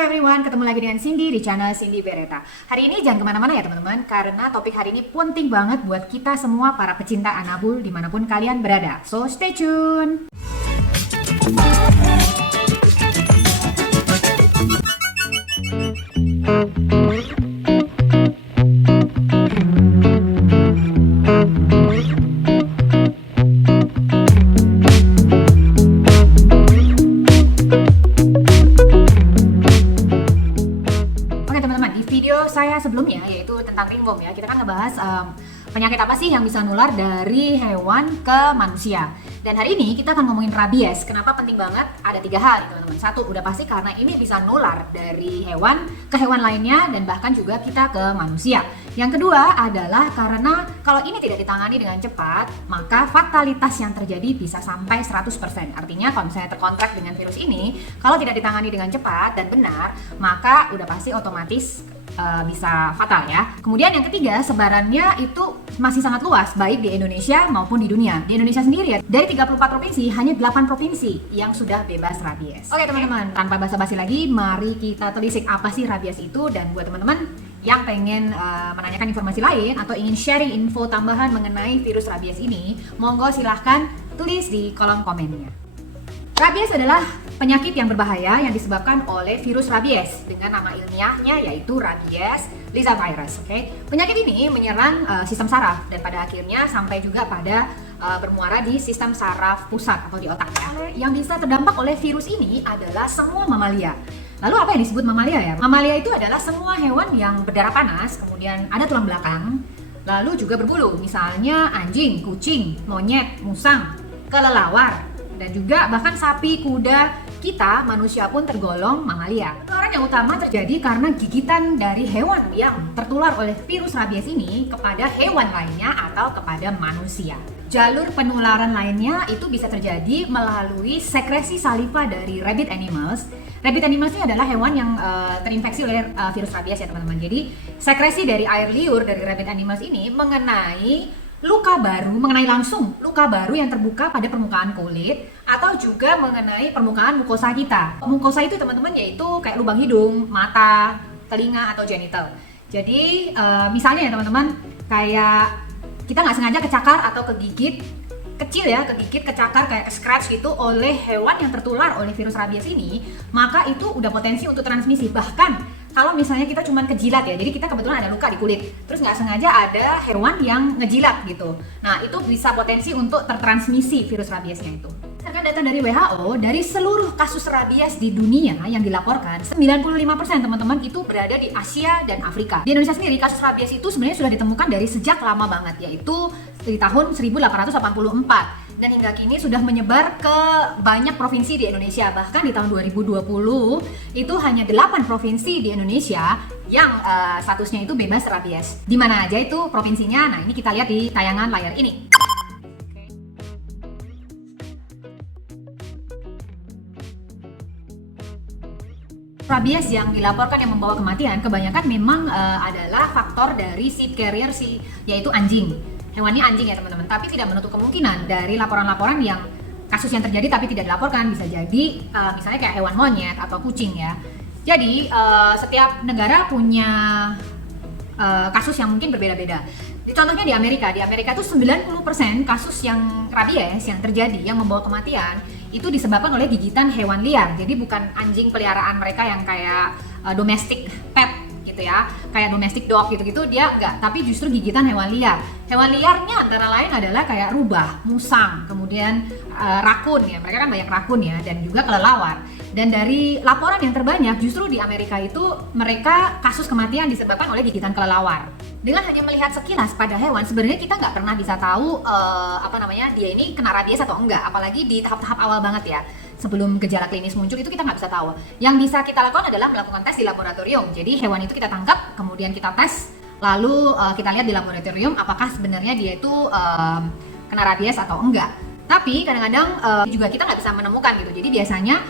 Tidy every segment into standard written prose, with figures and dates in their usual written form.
Halo everyone, ketemu lagi dengan Cindy di channel Cindy Beretta. Hari ini jangan kemana-mana ya teman-teman, karena topik hari ini penting banget buat kita semua para pecinta anabul dimanapun kalian berada. So stay tune! Saya sebelumnya yaitu tentang ringworm ya, kita kan ngebahas penyakit apa sih yang bisa nular dari hewan ke manusia. Dan hari ini kita akan ngomongin rabies. Kenapa penting banget? Ada 3 hal nih teman-teman. Satu, udah pasti karena ini bisa nular dari hewan ke hewan lainnya dan bahkan juga kita ke manusia. Yang kedua adalah karena kalau ini tidak ditangani dengan cepat, maka fatalitas yang terjadi bisa sampai 100%. Artinya kalau misalnya terkontrak dengan virus ini, kalau tidak ditangani dengan cepat dan benar, maka udah pasti otomatis bisa fatal ya. Kemudian yang ketiga, sebarannya itu masih sangat luas, baik di Indonesia maupun di dunia. Di Indonesia sendiri ya, dari 34 provinsi, hanya 8 provinsi yang sudah bebas rabies. Oke teman-teman, tanpa basa-basi lagi, mari kita telisik apa sih rabies itu. Dan buat teman-teman yang pengen menanyakan informasi lain atau ingin sharing info tambahan mengenai virus rabies ini, monggo silahkan tulis di kolom komennya. Rabies adalah penyakit yang berbahaya yang disebabkan oleh virus rabies dengan nama ilmiahnya yaitu Rabies lizardvirus. Penyakit ini menyerang sistem saraf dan pada akhirnya sampai juga pada bermuara di sistem saraf pusat atau di otak ya. Yang bisa terdampak oleh virus ini adalah semua mamalia. Lalu apa yang disebut mamalia ya? Mamalia itu adalah semua hewan yang berdarah panas, kemudian ada tulang belakang, lalu juga berbulu. Misalnya anjing, kucing, monyet, musang, kelelawar, dan juga bahkan sapi, kuda, kita manusia pun tergolong mamalia. Penularan yang utama terjadi karena gigitan dari hewan yang tertular oleh virus rabies ini kepada hewan lainnya atau kepada manusia. Jalur penularan lainnya itu bisa terjadi melalui sekresi saliva dari rabid animals. Rabid animals ini adalah hewan yang terinfeksi oleh virus rabies ya teman-teman. Jadi sekresi dari air liur dari rabid animals ini mengenai langsung luka baru yang terbuka pada permukaan kulit atau juga mengenai permukaan mukosa kita. Mukosa itu teman-teman yaitu kayak lubang hidung, mata, telinga atau genital. Jadi misalnya ya teman-teman, kayak kita nggak sengaja kecakar atau kegigit kecil ya, kecakar kayak scratch gitu oleh hewan yang tertular oleh virus rabies ini, maka itu udah potensi untuk transmisi. Bahkan kalau misalnya kita cuman kejilat ya, jadi kita kebetulan ada luka di kulit, terus nggak sengaja ada hewan yang ngejilat gitu, nah itu bisa potensi untuk tertransmisi virus rabiesnya itu. Berdasarkan data dari WHO, dari seluruh kasus rabies di dunia yang dilaporkan, 95% teman-teman itu berada di Asia dan Afrika. Di Indonesia sendiri kasus rabies itu sebenarnya sudah ditemukan dari sejak lama banget, yaitu di tahun 1884. Dan hingga kini sudah menyebar ke banyak provinsi di Indonesia. Bahkan di tahun 2020 itu hanya 8 provinsi di Indonesia yang statusnya itu bebas rabies. Di mana aja itu provinsinya? Nah, ini kita lihat di tayangan layar ini. Rabies yang dilaporkan yang membawa kematian kebanyakan memang adalah faktor dari seed carrier yaitu anjing. Hewannya anjing ya teman-teman, tapi tidak menutup kemungkinan dari laporan-laporan yang kasus yang terjadi tapi tidak dilaporkan, bisa jadi misalnya kayak hewan monyet atau kucing ya. Jadi setiap negara punya kasus yang mungkin berbeda-beda. Contohnya di Amerika tuh 90% kasus yang rabies yang terjadi yang membawa kematian itu disebabkan oleh gigitan hewan liar. Jadi bukan anjing peliharaan mereka yang kayak domestic pet gitu ya, kayak domestic dog gitu-gitu, dia enggak, tapi justru gigitan hewan liar. Hewan liarnya antara lain adalah kayak rubah, musang, kemudian rakun ya, mereka kan banyak rakun ya, dan juga kelelawar. Dan dari laporan yang terbanyak justru di Amerika itu mereka kasus kematian disebabkan oleh gigitan kelelawar. Dengan hanya melihat sekilas pada hewan, sebenarnya kita nggak pernah bisa tahu dia ini kena rabies atau enggak, apalagi di tahap-tahap awal banget ya. Sebelum gejala klinis muncul itu kita nggak bisa tahu. Yang bisa kita lakukan adalah melakukan tes di laboratorium. Jadi hewan itu kita tangkap, kemudian kita tes, lalu kita lihat di laboratorium apakah sebenarnya dia itu kena rabies atau enggak. Tapi kadang-kadang juga kita nggak bisa menemukan gitu. Jadi biasanya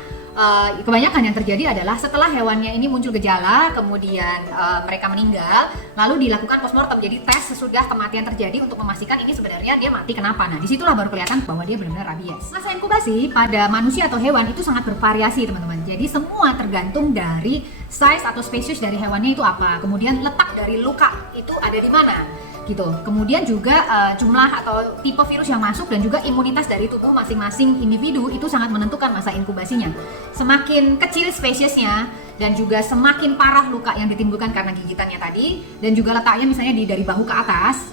kebanyakan yang terjadi adalah setelah hewannya ini muncul gejala, kemudian mereka meninggal, lalu dilakukan postmortem. Jadi tes sesudah kematian terjadi untuk memastikan ini sebenarnya dia mati kenapa. Nah, disitulah baru kelihatan bahwa dia benar-benar rabies. Masa inkubasi pada manusia atau hewan itu sangat bervariasi, teman-teman. Jadi semua tergantung dari size atau spesies dari hewannya itu apa, kemudian letak dari luka itu ada di mana gitu. Kemudian juga jumlah atau tipe virus yang masuk dan juga imunitas dari tubuh masing-masing individu itu sangat menentukan masa inkubasinya. Semakin kecil spesiesnya dan juga semakin parah luka yang ditimbulkan karena gigitannya tadi, dan juga letaknya misalnya dari bahu ke atas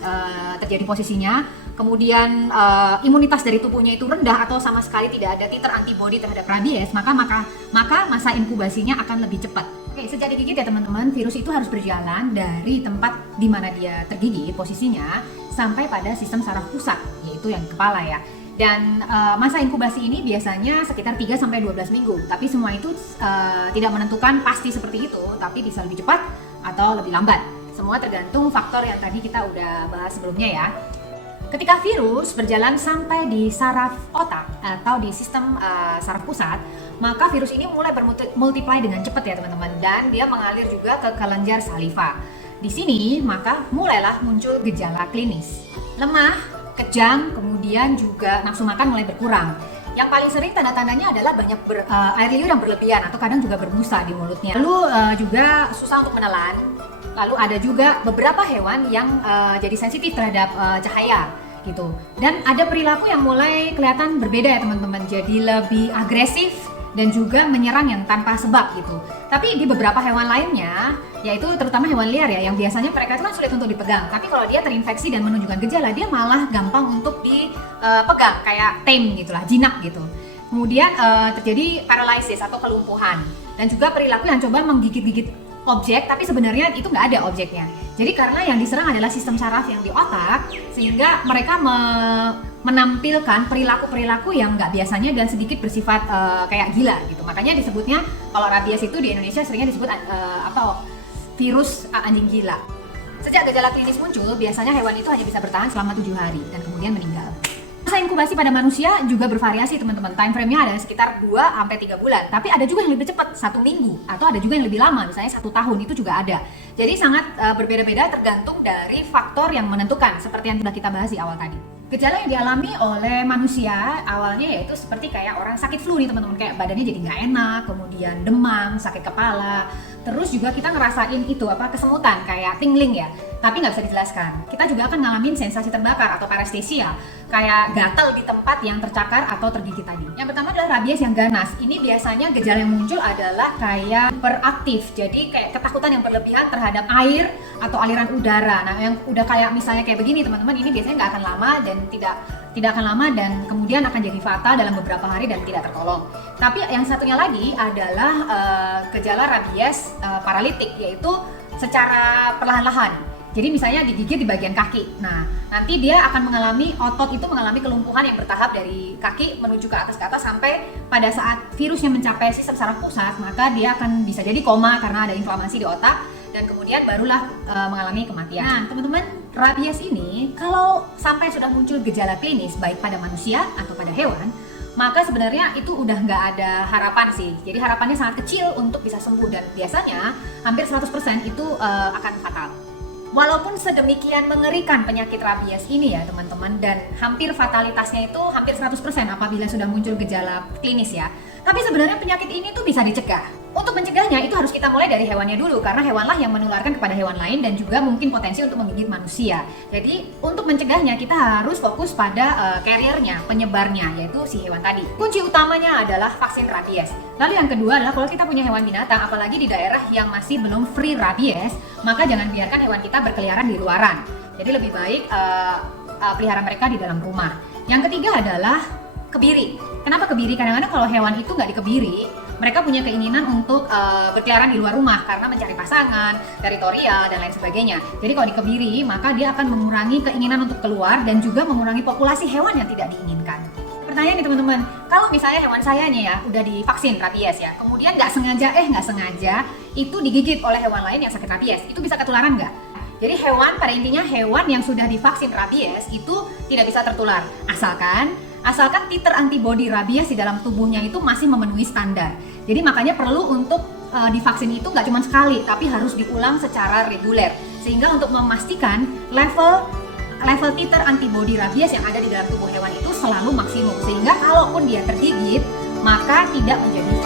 terjadi posisinya, kemudian imunitas dari tubuhnya itu rendah atau sama sekali tidak ada titer antibodi terhadap rabies, maka masa inkubasinya akan lebih cepat. Oke, sejak digigit ya teman-teman, virus itu harus berjalan dari tempat di mana dia tergigit posisinya sampai pada sistem saraf pusat, yaitu yang di kepala ya. Dan masa inkubasi ini biasanya sekitar 3-12 minggu. Tapi semua itu tidak menentukan pasti seperti itu, tapi bisa lebih cepat atau lebih lambat. Semua tergantung faktor yang tadi kita udah bahas sebelumnya ya. Ketika virus berjalan sampai di saraf otak atau di sistem saraf pusat, maka virus ini mulai bermultiply dengan cepat ya teman-teman, dan dia mengalir juga ke kelenjar saliva. Di sini maka mulailah muncul gejala klinis. Lemah, kejang, kemudian juga nafsu makan mulai berkurang. Yang paling sering tanda-tandanya adalah banyak air liur yang berlebihan atau kadang juga berbusa di mulutnya. Lalu juga susah untuk menelan. Lalu ada juga beberapa hewan yang jadi sensitif terhadap cahaya gitu. Dan ada perilaku yang mulai kelihatan berbeda ya teman-teman. Jadi lebih agresif dan juga menyerang yang tanpa sebab gitu. Tapi di beberapa hewan lainnya, yaitu terutama hewan liar ya, yang biasanya mereka itu kan sulit untuk dipegang. Tapi kalau dia terinfeksi dan menunjukkan gejala, dia malah gampang untuk dipegang, kayak tame gitulah, jinak gitu. Kemudian terjadi paralysis atau kelumpuhan, dan juga perilaku yang coba menggigit-gigit objek, tapi sebenarnya itu nggak ada objeknya. Jadi karena yang diserang adalah sistem saraf yang di otak, sehingga mereka menampilkan perilaku-perilaku yang nggak biasanya dan sedikit bersifat kayak gila gitu. Makanya disebutnya, kalau rabies itu di Indonesia seringnya disebut virus anjing gila. Sejak gejala klinis muncul, biasanya hewan itu hanya bisa bertahan selama 7 hari dan kemudian meninggal. Masa inkubasi pada manusia juga bervariasi teman-teman. Time frame-nya ada sekitar 2-3 bulan. Tapi ada juga yang lebih cepat, 1 minggu. Atau ada juga yang lebih lama, misalnya 1 tahun, itu juga ada. Jadi sangat berbeda-beda tergantung dari faktor yang menentukan, seperti yang sudah kita bahas di awal tadi. Gejala yang dialami oleh manusia awalnya yaitu seperti kayak orang sakit flu nih teman-teman. Kayak badannya jadi nggak enak, kemudian demam, sakit kepala. Terus juga kita ngerasain itu kesemutan kayak tingling ya, tapi nggak bisa dijelaskan. Kita juga akan ngalamin sensasi terbakar atau paresthesia, kayak gatal di tempat yang tercakar atau tergigit tadi. Yang pertama adalah rabies yang ganas. Ini biasanya gejala yang muncul adalah kayak hiperaktif, jadi kayak ketakutan yang berlebihan terhadap air atau aliran udara. Nah, yang udah kayak misalnya kayak begini teman-teman, ini biasanya nggak akan lama dan tidak akan lama, dan kemudian akan jadi fatal dalam beberapa hari dan tidak tertolong. Tapi yang satunya lagi adalah gejala rabies paralitik, yaitu secara perlahan-lahan. Jadi misalnya digigit di bagian kaki. Nah, nanti dia akan mengalami, otot itu mengalami kelumpuhan yang bertahap dari kaki menuju ke atas sampai pada saat virusnya mencapai sistem saraf pusat, maka dia akan bisa jadi koma karena ada inflamasi di otak, dan kemudian barulah mengalami kematian. Nah, teman-teman, rabies ini kalau sampai sudah muncul gejala klinis baik pada manusia atau pada hewan, maka sebenarnya itu udah nggak ada harapan sih. Jadi harapannya sangat kecil untuk bisa sembuh, dan biasanya hampir 100% itu akan fatal. Walaupun sedemikian mengerikan penyakit rabies ini ya teman-teman, dan hampir fatalitasnya itu hampir 100% apabila sudah muncul gejala klinis ya. Tapi sebenarnya penyakit ini tuh bisa dicegah. Untuk mencegahnya itu harus kita mulai dari hewannya dulu, karena hewanlah yang menularkan kepada hewan lain dan juga mungkin potensi untuk menggigit manusia. Jadi untuk mencegahnya kita harus fokus pada carrier-nya, penyebarnya, yaitu si hewan tadi. Kunci utamanya adalah vaksin rabies. Lalu yang kedua adalah kalau kita punya hewan binatang, apalagi di daerah yang masih belum free rabies, maka jangan biarkan hewan kita berkeliaran di luaran. Jadi lebih baik pelihara mereka di dalam rumah. Yang ketiga adalah kebiri. Kenapa kebiri? Kadang-kadang kalau hewan itu nggak dikebiri, mereka punya keinginan untuk berkeliaran di luar rumah karena mencari pasangan, teritorial, dan lain sebagainya. Jadi kalau dikebiri, maka dia akan mengurangi keinginan untuk keluar dan juga mengurangi populasi hewan yang tidak diinginkan. Pertanyaan nih teman-teman, kalau misalnya hewan saya nih ya udah divaksin rabies ya, kemudian nggak sengaja itu digigit oleh hewan lain yang sakit rabies, itu bisa ketularan nggak? Jadi pada intinya hewan yang sudah divaksin rabies itu tidak bisa tertular, asalkan asalkan titer antibodi rabies di dalam tubuhnya itu masih memenuhi standar. Jadi makanya perlu untuk divaksin itu nggak cuma sekali, tapi harus diulang secara reguler. Sehingga untuk memastikan level titer antibodi rabies yang ada di dalam tubuh hewan itu selalu maksimum. Sehingga kalaupun dia tergigit, maka tidak menjadi